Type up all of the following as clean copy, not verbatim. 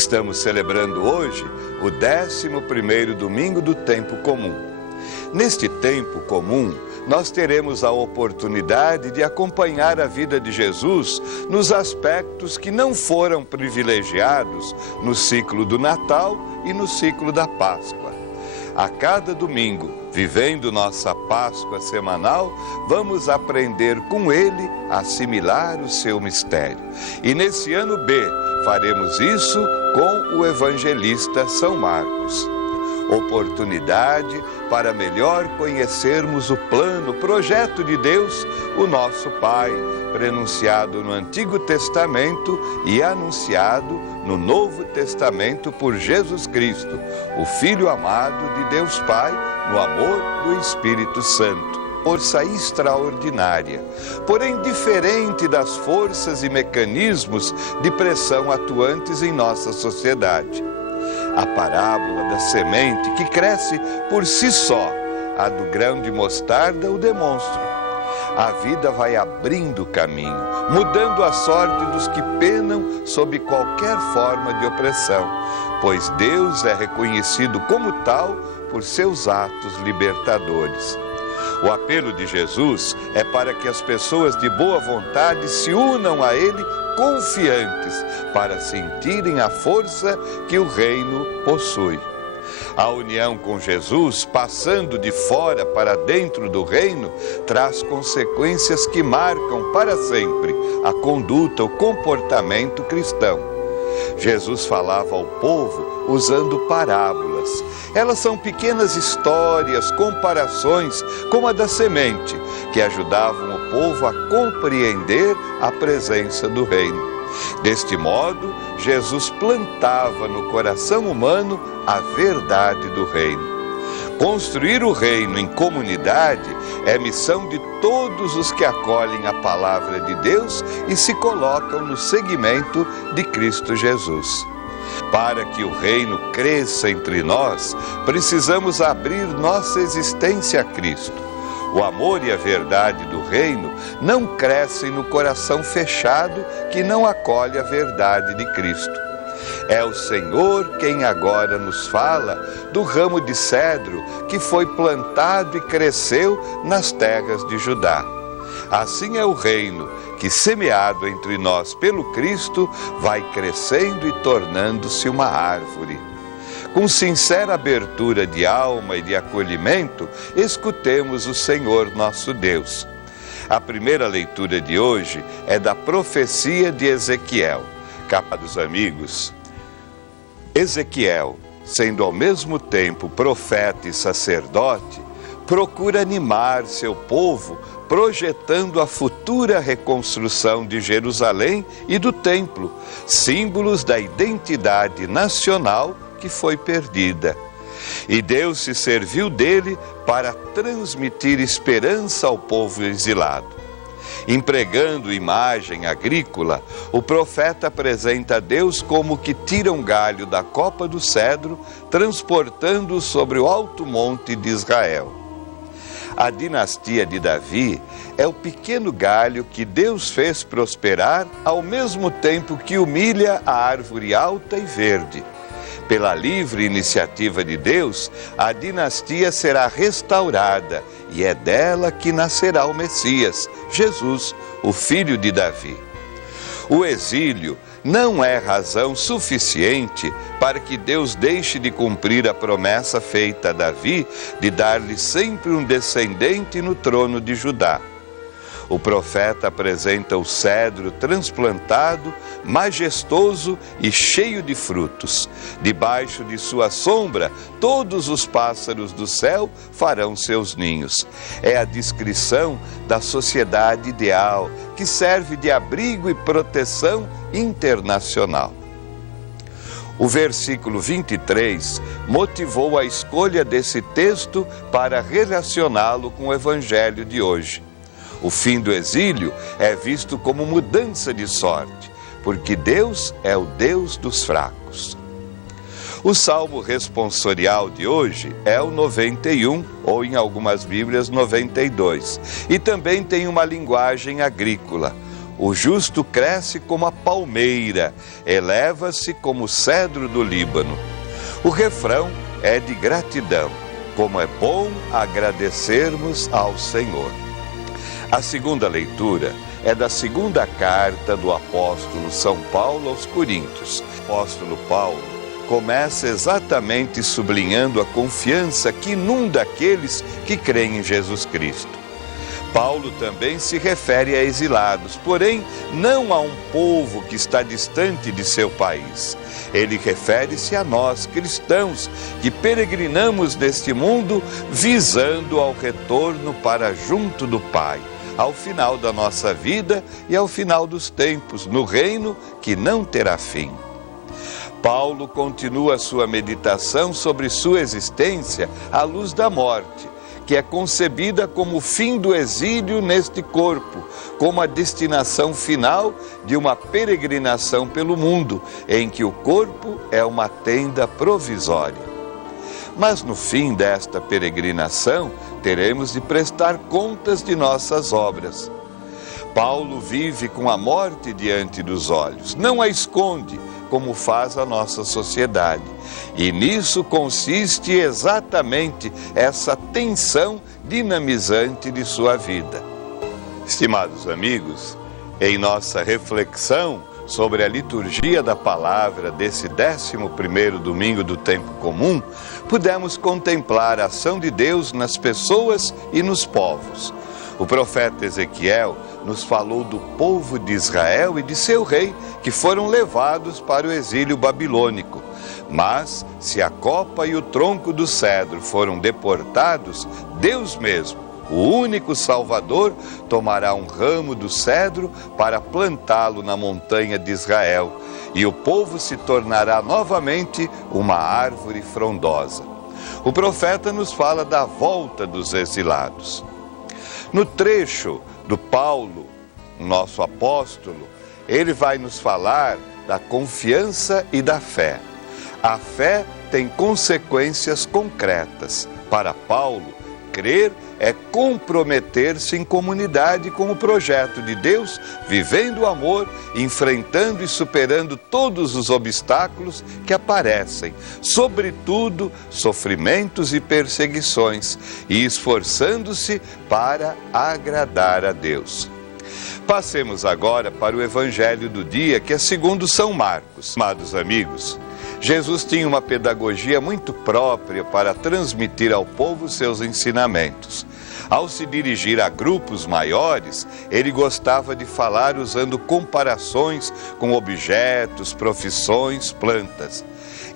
Estamos celebrando hoje o 11º domingo do tempo comum. Neste tempo comum, nós teremos a oportunidade de acompanhar a vida de Jesus nos aspectos que não foram privilegiados no ciclo do Natal e no ciclo da Páscoa. A cada domingo, vivendo nossa Páscoa semanal, vamos aprender com ele a assimilar o seu mistério. E nesse ano B, faremos isso com o evangelista São Marcos. Oportunidade para melhor conhecermos o plano, o projeto de Deus, o nosso Pai, prenunciado no Antigo Testamento e anunciado no Novo Testamento por Jesus Cristo, o Filho amado de Deus Pai, no amor do Espírito Santo. Força extraordinária, porém diferente das forças e mecanismos de pressão atuantes em nossa sociedade. A parábola da semente que cresce por si só, a do grão de mostarda o demonstra. A vida vai abrindo caminho, mudando a sorte dos que penam sob qualquer forma de opressão, pois Deus é reconhecido como tal por seus atos libertadores. O apelo de Jesus é para que as pessoas de boa vontade se unam a Ele confiantes para sentirem a força que o reino possui. A união com Jesus, passando de fora para dentro do reino, traz consequências que marcam para sempre a conduta, o comportamento cristão. Jesus falava ao povo usando parábolas. Elas são pequenas histórias, comparações, como a da semente, que ajudavam o povo a compreender a presença do reino. Deste modo, Jesus plantava no coração humano a verdade do reino. Construir o reino em comunidade é missão de todos os que acolhem a palavra de Deus e se colocam no seguimento de Cristo Jesus. Para que o reino cresça entre nós, precisamos abrir nossa existência a Cristo. O amor e a verdade do reino não crescem no coração fechado que não acolhe a verdade de Cristo. É o Senhor quem agora nos fala do ramo de cedro que foi plantado e cresceu nas terras de Judá. Assim é o reino que, semeado entre nós pelo Cristo, vai crescendo e tornando-se uma árvore. Com sincera abertura de alma e de acolhimento, escutemos o Senhor nosso Deus. A primeira leitura de hoje é da profecia de Ezequiel. Caros amigos, Ezequiel, sendo ao mesmo tempo profeta e sacerdote, procura animar seu povo, projetando a futura reconstrução de Jerusalém e do templo, símbolos da identidade nacional que foi perdida. E Deus se serviu dele para transmitir esperança ao povo exilado. Empregando imagem agrícola, o profeta apresenta a Deus como que tira um galho da copa do cedro, transportando-o sobre o alto monte de Israel. A dinastia de Davi é o pequeno galho que Deus fez prosperar ao mesmo tempo que humilha a árvore alta e verde. Pela livre iniciativa de Deus, a dinastia será restaurada e é dela que nascerá o Messias, Jesus, o filho de Davi. O exílio não é razão suficiente para que Deus deixe de cumprir a promessa feita a Davi de dar-lhe sempre um descendente no trono de Judá. O profeta apresenta o cedro transplantado, majestoso e cheio de frutos. Debaixo de sua sombra, todos os pássaros do céu farão seus ninhos. É a descrição da sociedade ideal, que serve de abrigo e proteção internacional. O versículo 23 motivou a escolha desse texto para relacioná-lo com o evangelho de hoje. O fim do exílio é visto como mudança de sorte, porque Deus é o Deus dos fracos. O salmo responsorial de hoje é o 91, ou em algumas Bíblias 92, e também tem uma linguagem agrícola. O justo cresce como a palmeira, eleva-se como o cedro do Líbano. O refrão é de gratidão, como é bom agradecermos ao Senhor. A segunda leitura é da segunda carta do apóstolo São Paulo aos Coríntios. O apóstolo Paulo começa exatamente sublinhando a confiança que inunda aqueles que creem em Jesus Cristo. Paulo também se refere a exilados, porém não a um povo que está distante de seu país. Ele refere-se a nós, cristãos, que peregrinamos neste mundo visando ao retorno para junto do Pai, ao final da nossa vida e ao final dos tempos, no reino que não terá fim. Paulo continua sua meditação sobre sua existência à luz da morte, que é concebida como o fim do exílio neste corpo, como a destinação final de uma peregrinação pelo mundo, em que o corpo é uma tenda provisória. Mas no fim desta peregrinação, teremos de prestar contas de nossas obras. Paulo vive com a morte diante dos olhos, não a esconde, como faz a nossa sociedade. E nisso consiste exatamente essa tensão dinamizante de sua vida. Estimados amigos, em nossa reflexão sobre a liturgia da palavra desse 11º domingo do tempo comum, pudemos contemplar a ação de Deus nas pessoas e nos povos. O profeta Ezequiel nos falou do povo de Israel e de seu rei, que foram levados para o exílio babilônico. Mas, se a copa e o tronco do cedro foram deportados, Deus mesmo, o único Salvador, tomará um ramo do cedro para plantá-lo na montanha de Israel, e o povo se tornará novamente uma árvore frondosa. O profeta nos fala da volta dos exilados. No trecho do Paulo, nosso apóstolo, ele vai nos falar da confiança e da fé. A fé tem consequências concretas. Para Paulo, crer é comprometer-se em comunidade com o projeto de Deus, vivendo o amor, enfrentando e superando todos os obstáculos que aparecem, sobretudo sofrimentos e perseguições, e esforçando-se para agradar a Deus. Passemos agora para o Evangelho do dia, que é segundo São Marcos. Amados amigos, Jesus tinha uma pedagogia muito própria para transmitir ao povo seus ensinamentos. Ao se dirigir a grupos maiores, ele gostava de falar usando comparações com objetos, profissões, plantas.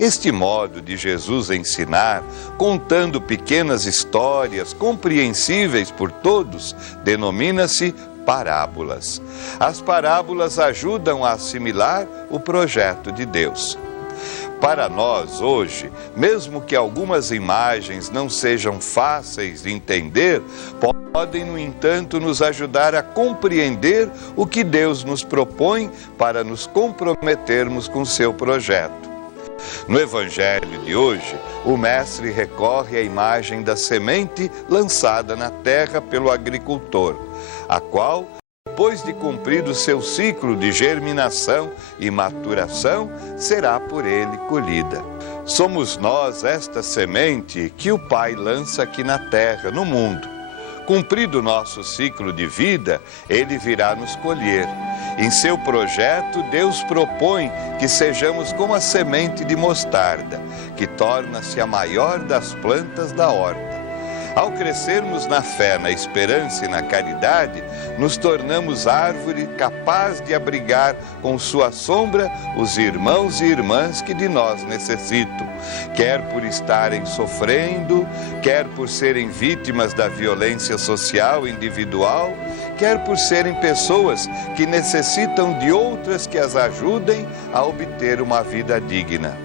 Este modo de Jesus ensinar, contando pequenas histórias compreensíveis por todos, denomina-se parábolas. As parábolas ajudam a assimilar o projeto de Deus. Para nós, hoje, mesmo que algumas imagens não sejam fáceis de entender, podem, no entanto, nos ajudar a compreender o que Deus nos propõe para nos comprometermos com seu projeto. No Evangelho de hoje, o Mestre recorre à imagem da semente lançada na terra pelo agricultor, a qual, depois de cumprido o seu ciclo de germinação e maturação, será por ele colhida. Somos nós esta semente que o Pai lança aqui na terra, no mundo. Cumprido o nosso ciclo de vida, ele virá nos colher. Em seu projeto, Deus propõe que sejamos como a semente de mostarda, que torna-se a maior das plantas da horta. Ao crescermos na fé, na esperança e na caridade, nos tornamos árvore capaz de abrigar com sua sombra os irmãos e irmãs que de nós necessitam, quer por estarem sofrendo, quer por serem vítimas da violência social individual, quer por serem pessoas que necessitam de outras que as ajudem a obter uma vida digna.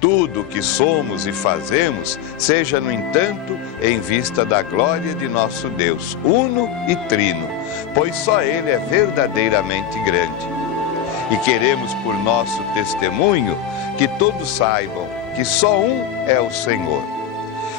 Tudo o que somos e fazemos seja, no entanto, em vista da glória de nosso Deus, uno e trino, pois só Ele é verdadeiramente grande. E queremos, por nosso testemunho, que todos saibam que só um é o Senhor.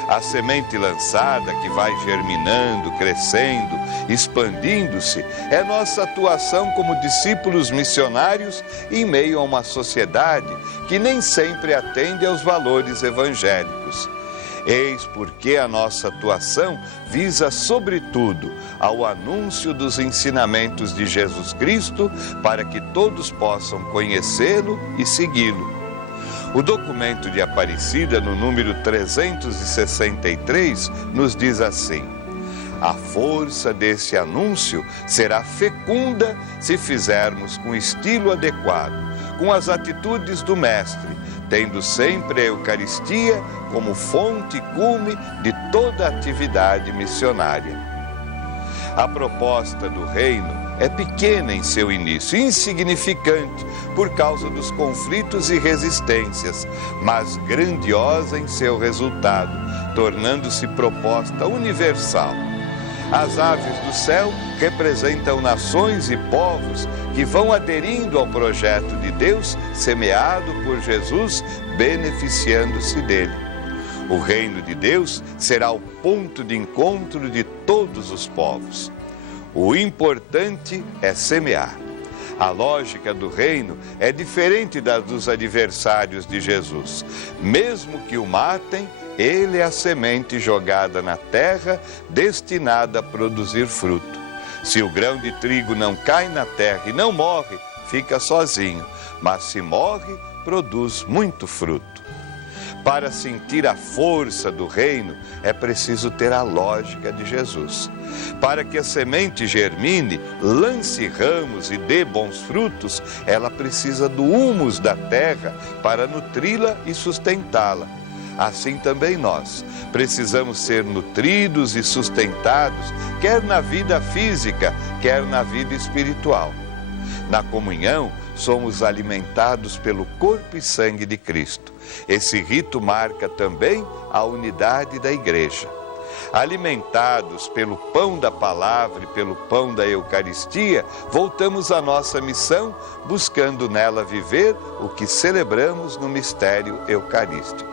A semente lançada que vai germinando, crescendo, expandindo-se, é nossa atuação como discípulos missionários em meio a uma sociedade que nem sempre atende aos valores evangélicos. Eis porque a nossa atuação visa, sobretudo, ao anúncio dos ensinamentos de Jesus Cristo, para que todos possam conhecê-lo e segui-lo. O documento de Aparecida, no número 363, nos diz assim: a força desse anúncio será fecunda se fizermos com estilo adequado, com as atitudes do Mestre, tendo sempre a Eucaristia como fonte e cume de toda a atividade missionária. A proposta do reino é pequena em seu início, insignificante por causa dos conflitos e resistências, mas grandiosa em seu resultado, tornando-se proposta universal. As aves do céu representam nações e povos que vão aderindo ao projeto de Deus, semeado por Jesus, beneficiando-se dele. O reino de Deus será o ponto de encontro de todos os povos. O importante é semear. A lógica do reino é diferente da dos adversários de Jesus. Mesmo que o matem, ele é a semente jogada na terra, destinada a produzir fruto. Se o grão de trigo não cai na terra e não morre, fica sozinho, mas se morre, produz muito fruto. Para sentir a força do reino, é preciso ter a lógica de Jesus. Para que a semente germine, lance ramos e dê bons frutos, ela precisa do humus da terra para nutri-la e sustentá-la. Assim também nós precisamos ser nutridos e sustentados, quer na vida física, quer na vida espiritual. Na comunhão, somos alimentados pelo corpo e sangue de Cristo. Esse rito marca também a unidade da Igreja. Alimentados pelo pão da palavra e pelo pão da Eucaristia, voltamos à nossa missão, buscando nela viver o que celebramos no mistério eucarístico.